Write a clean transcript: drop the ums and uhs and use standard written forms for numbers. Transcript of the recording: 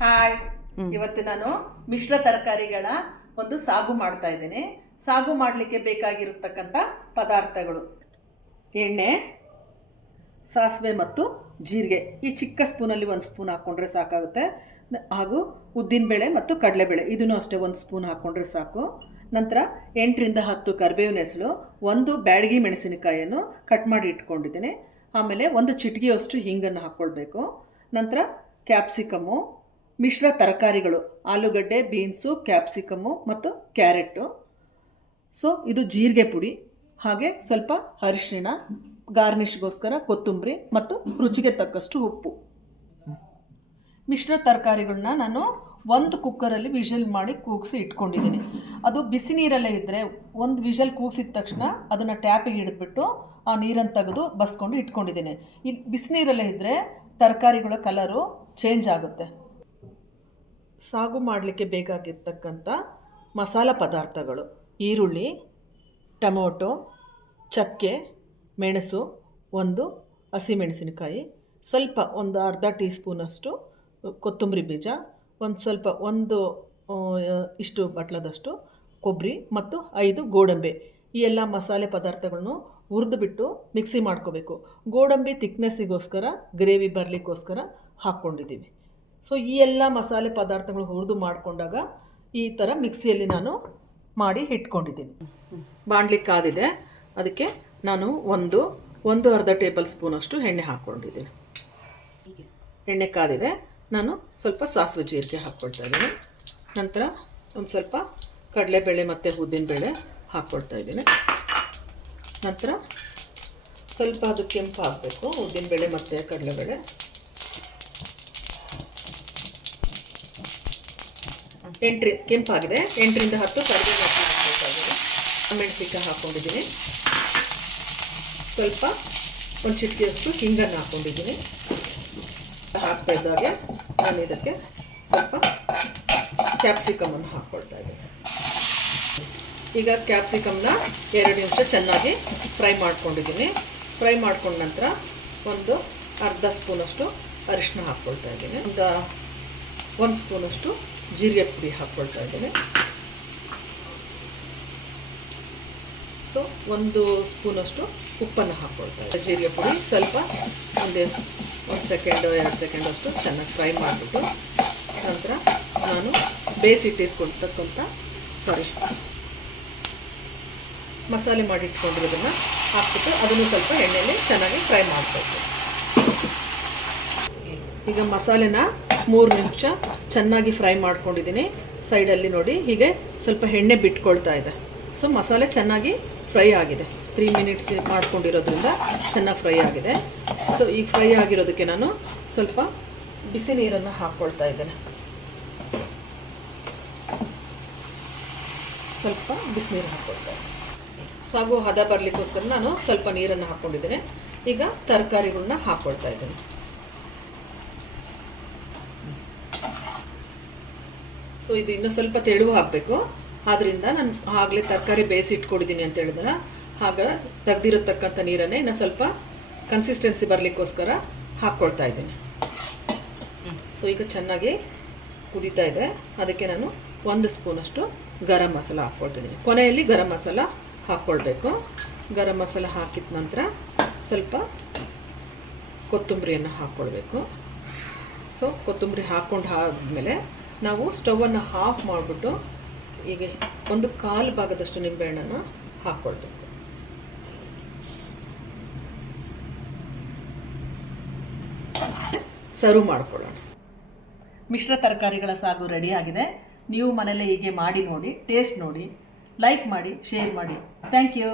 Hi, ಇವತ್ತು ನಾನು ಮಿಶ್ರ ತರಕಾರಿಗಳ ಒಂದು ಸಾಗು ಮಾಡ್ತಾ ಇದ್ದೀನಿ. ಸಾಗು ಮಾಡಲಿಕ್ಕೆ ಬೇಕಾಗಿರತಕ್ಕಂಥ ಪದಾರ್ಥಗಳು: ಎಣ್ಣೆ, ಸಾಸಿವೆ ಮತ್ತು ಜೀರಿಗೆ. ಈ ಚಿಕ್ಕ ಸ್ಪೂನಲ್ಲಿ 1 ಸ್ಪೂನ್ ಹಾಕ್ಕೊಂಡ್ರೆ ಸಾಕಾಗುತ್ತೆ. ಹಾಗೂ ಉದ್ದಿನಬೇಳೆ ಮತ್ತು ಕಡಲೆಬೇಳೆ ಇದನ್ನು ಅಷ್ಟೇ 1 ಸ್ಪೂನ್ ಹಾಕ್ಕೊಂಡ್ರೆ ಸಾಕು. ನಂತರ 8 ರಿಂದ 10 ಕರಿಬೇವಿನ ಹೆಸರು, 1 ಬ್ಯಾಡಗಿ ಮೆಣಸಿನಕಾಯಿಯನ್ನು ಕಟ್ ಮಾಡಿ ಇಟ್ಕೊಂಡಿದ್ದೀನಿ. ಆಮೇಲೆ 1 ಚಿಟಿಕೆಯಷ್ಟು ಹಿಂಗನ್ನು ಹಾಕ್ಕೊಳ್ಬೇಕು. ನಂತರ ಕ್ಯಾಪ್ಸಿಕಮ್ಮು, ಮಿಶ್ರ ತರಕಾರಿಗಳು ಆಲೂಗಡ್ಡೆ, ಬೀನ್ಸು, ಕ್ಯಾಪ್ಸಿಕಮ್ಮು ಮತ್ತು ಕ್ಯಾರೆಟು. ಸೊ ಇದು ಜೀರಿಗೆ ಪುಡಿ, ಹಾಗೆ ಸ್ವಲ್ಪ ಅರಿಶಿಣ, ಗಾರ್ನಿಷ್ಗೋಸ್ಕರ ಕೊತ್ತಂಬರಿ ಮತ್ತು ರುಚಿಗೆ ತಕ್ಕಷ್ಟು ಉಪ್ಪು. ಮಿಶ್ರ ತರಕಾರಿಗಳನ್ನ ನಾನು 1 ಕುಕ್ಕರಲ್ಲಿ ವಿಷಲ್ ಮಾಡಿ ಕೂಗಿಸಿ ಇಟ್ಕೊಂಡಿದ್ದೀನಿ. ಅದು ಬಿಸಿ ನೀರಲ್ಲೇ ಇದ್ದರೆ 1 ವಿಷಲ್ ಕೂಗಿಸಿದ ತಕ್ಷಣ ಅದನ್ನು ಟ್ಯಾಪಿಗೆ ಹಿಡಿದ್ಬಿಟ್ಟು ಆ ನೀರನ್ನು ತೆಗೆದು ಬಸ್ಕೊಂಡು ಇಟ್ಕೊಂಡಿದ್ದೀನಿ. ಇಲ್ಲಿ ಬಿಸಿ ನೀರಲ್ಲೇ ಇದ್ದರೆ ತರಕಾರಿಗಳ ಕಲರು ಚೇಂಜ್ ಆಗುತ್ತೆ. ಸಾಗು ಮಾಡಲಿಕ್ಕೆ ಬೇಕಾಗಿರ್ತಕ್ಕಂಥ ಮಸಾಲ ಪದಾರ್ಥಗಳು: ಈರುಳ್ಳಿ, ಟೊಮೊಟೊ, ಚಕ್ಕೆ, ಮೆಣಸು, 1 ಹಸಿಮೆಣಸಿನಕಾಯಿ, ಸ್ವಲ್ಪ ಒಂದು ಅರ್ಧ ಟೀ ಸ್ಪೂನಷ್ಟು ಕೊತ್ತಂಬರಿ ಬೀಜ, ಒಂದು ಇಷ್ಟು ಬಟ್ಲದಷ್ಟು ಕೊಬ್ಬರಿ ಮತ್ತು 5 ಗೋಡಂಬಿ. ಈ ಎಲ್ಲ ಮಸಾಲೆ ಪದಾರ್ಥಗಳನ್ನು ಹುರಿದುಬಿಟ್ಟು ಮಿಕ್ಸಿ ಮಾಡ್ಕೋಬೇಕು. ಗೋಡಂಬಿ ತಿಕ್ನೆಸ್ಸಿಗೋಸ್ಕರ, ಗ್ರೇವಿ ಬರಲಿಕ್ಕೋಸ್ಕರ ಹಾಕ್ಕೊಂಡಿದ್ದೀವಿ. ಸೊ ಈ ಎಲ್ಲ ಮಸಾಲೆ ಪದಾರ್ಥಗಳು ಹುರಿದು ಮಾಡಿಕೊಂಡಾಗ ಈ ಥರ ಮಿಕ್ಸಿಯಲ್ಲಿ ನಾನು ಮಾಡಿ ಇಟ್ಕೊಂಡಿದ್ದೀನಿ. ಬಾಣಲಿ ಕಾದಿದೆ, ಅದಕ್ಕೆ ನಾನು ಒಂದು ಅರ್ಧ ಟೇಬಲ್ ಸ್ಪೂನಷ್ಟು ಎಣ್ಣೆ ಹಾಕ್ಕೊಂಡಿದ್ದೀನಿ. ಎಣ್ಣೆ ಕಾದಿದೆ, ನಾನು ಸ್ವಲ್ಪ ಸಾಸಿವೆ ಜೀರಿಗೆ ಹಾಕ್ಕೊಳ್ತಾ ಇದ್ದೀನಿ. ನಂತರ ಒಂದು ಸ್ವಲ್ಪ ಕಡಲೆಬೇಳೆ ಮತ್ತು ಉದ್ದಿನಬೇಳೆ ಹಾಕ್ಕೊಳ್ತಾ ಇದ್ದೀನಿ. ನಂತರ ಸ್ವಲ್ಪ ಅದು ಕೆಂಪು ಹಾಕಬೇಕು, ಉದ್ದಿನಬೇಳೆ ಮತ್ತು ಕಡಲೆಬೇಳೆ. ಕೆಂಪಾಗಿದೆ. 8 ರಿಂದ 10 ಕರಿಬೇವು ಹಾಕ್ಕೊಳ್ತಾ ಇದ್ದೀನಿ. ಮೆಣಸಿನಕಾಯಿ ಹಾಕ್ಕೊಂಡಿದ್ದೀನಿ. ಸ್ವಲ್ಪ ಒಂದು ಚಿಟಿಕೆಯಷ್ಟು ಹಿಂಗನ್ನು ಹಾಕ್ಕೊಂಡಿದ್ದೀನಿ. ಹಾಕ್ತಾ ಇದ್ದಾಗೆ ನಾನು ಇದಕ್ಕೆ ಸ್ವಲ್ಪ ಕ್ಯಾಪ್ಸಿಕಮನ್ನು ಹಾಕ್ಕೊಳ್ತಾ ಇದ್ದೀನಿ. ಈಗ ಕ್ಯಾಪ್ಸಿಕಮ್ನ 2 ನಿಮಿಷ ಚೆನ್ನಾಗಿ ಫ್ರೈ ಮಾಡ್ಕೊಂಡಿದ್ದೀನಿ. ಫ್ರೈ ಮಾಡ್ಕೊಂಡ ನಂತರ ಒಂದು ಅರ್ಧ ಸ್ಪೂನಷ್ಟು ಅರಿಶಿನ ಹಾಕ್ಕೊಳ್ತಾ ಇದ್ದೀನಿ. 1 ಸ್ಪೂನಷ್ಟು ಜೀರಿಗೆ ಪುಡಿ ಹಾಕ್ಕೊಳ್ತಾ ಇದ್ದೀನಿ. ಸೊ 1 ಸ್ಪೂನಷ್ಟು ಉಪ್ಪನ್ನು ಹಾಕ್ಕೊಳ್ತಾ ಇದ್ದೀನಿ. ಜೀರಿಗೆ ಪುಡಿ ಸ್ವಲ್ಪ ಒಂದು 1 ಸೆಕೆಂಡ್ 2 ಸೆಕೆಂಡ್ ಅಷ್ಟು ಚೆನ್ನಾಗಿ ಫ್ರೈ ಮಾಡಿಬಿಟ್ಟು ನಂತರ ನಾನು ಬೇಯಿಸಿಟ್ಟಿಟ್ಕೊಳ್ತಕ್ಕಂಥ ಮಸಾಲೆ ಮಾಡಿ ಇಟ್ಕೊಂಡಿರೋದನ್ನು ಹಾಕ್ಬಿಟ್ಟು ಅದನ್ನು ಸ್ವಲ್ಪ ಎಣ್ಣೆಯಲ್ಲಿ ಚೆನ್ನಾಗಿ ಫ್ರೈ ಮಾಡಬೇಕು. ಈಗ ಮಸಾಲೆನ 3 ನಿಮಿಷ ಚೆನ್ನಾಗಿ ಫ್ರೈ ಮಾಡ್ಕೊಂಡಿದ್ದೀನಿ. ಸೈಡಲ್ಲಿ ನೋಡಿ ಹೀಗೆ ಸ್ವಲ್ಪ ಎಣ್ಣೆ ಬಿಟ್ಕೊಳ್ತಾ ಇದೆ. ಸೊ ಮಸಾಲೆ ಚೆನ್ನಾಗಿ ಫ್ರೈ ಆಗಿದೆ. 3 ಮಿನಿಟ್ಸ್ ಮಾಡ್ಕೊಂಡಿರೋದ್ರಿಂದ ಚೆನ್ನಾಗಿ ಫ್ರೈ ಆಗಿದೆ. ಸೊ ಈಗ ಫ್ರೈ ಆಗಿರೋದಕ್ಕೆ ನಾನು ಸ್ವಲ್ಪ ಬಿಸಿ ನೀರನ್ನು ಹಾಕ್ಕೊಳ್ತಾ ಇದ್ದೇನೆ. ಸ್ವಲ್ಪ ಬಿಸಿನೀರು ಹಾಕ್ಕೊಳ್ತಾ ಇದ್ದೀನಿ. ಸಾಗು ಹದ ಬರಲಿಕ್ಕೋಸ್ಕರ ನಾನು ಸ್ವಲ್ಪ ನೀರನ್ನು ಹಾಕ್ಕೊಂಡಿದ್ದೇನೆ. ಈಗ ತರಕಾರಿಗಳನ್ನ ಹಾಕ್ಕೊಳ್ತಾ ಇದ್ದೇನೆ. ಸೊ ಇದು ಇನ್ನೂ ಸ್ವಲ್ಪ ತೆಳು ಹಾಕಬೇಕು. ಆದ್ದರಿಂದ ನಾನು ಆಗಲೇ ತರಕಾರಿ ಬೇಯಿಸಿ ಇಟ್ಕೊಂಡಿದ್ದೀನಿ ಅಂತ ಹೇಳಿದ್ರೆ ಆಗ ತೆಗೆದಿರತಕ್ಕಂಥ ನೀರನ್ನೇ ಇನ್ನು ಸ್ವಲ್ಪ ಕನ್ಸಿಸ್ಟೆನ್ಸಿ ಬರಲಿಕ್ಕೋಸ್ಕರ ಹಾಕ್ಕೊಳ್ತಾ ಇದ್ದೀನಿ. ಸೊ ಈಗ ಚೆನ್ನಾಗಿ ಕುದೀತಾ ಇದೆ. ಅದಕ್ಕೆ ನಾನು 1 ಸ್ಪೂನಷ್ಟು ಗರಂ ಮಸಾಲ ಹಾಕ್ಕೊಳ್ತಿದ್ದೀನಿ. ಕೊನೆಯಲ್ಲಿ ಗರಂ ಮಸಾಲ ಹಾಕ್ಕೊಳ್ಬೇಕು. ಗರಂ ಮಸಾಲ ಹಾಕಿದ ನಂತರ ಸ್ವಲ್ಪ ಕೊತ್ತಂಬರಿಯನ್ನು ಹಾಕ್ಕೊಳ್ಬೇಕು. ಸೊ ಕೊತ್ತಂಬರಿ ಹಾಕ್ಕೊಂಡು ಆದಮೇಲೆ ನಾವು ಸ್ಟವನ್ನು ಆಫ್ ಮಾಡಿಬಿಟ್ಟು ಈಗ 1/4 ಭಾಗದಷ್ಟು ನಿಂಬೆಹಣ್ಣನ್ನು ಹಾಕ್ಕೊಳ್ಬೇಕು. ಸರ್ವ್ ಮಾಡ್ಕೊಳ್ಳೋಣ. ಮಿಶ್ರ ತರಕಾರಿಗಳ ಸಾಗು ರೆಡಿಯಾಗಿದೆ. ನೀವು ಮನೆಯಲ್ಲೇ ಹೀಗೆ ಮಾಡಿ ನೋಡಿ, ಟೇಸ್ಟ್ ನೋಡಿ, ಲೈಕ್ ಮಾಡಿ, ಶೇರ್ ಮಾಡಿ. Thank you.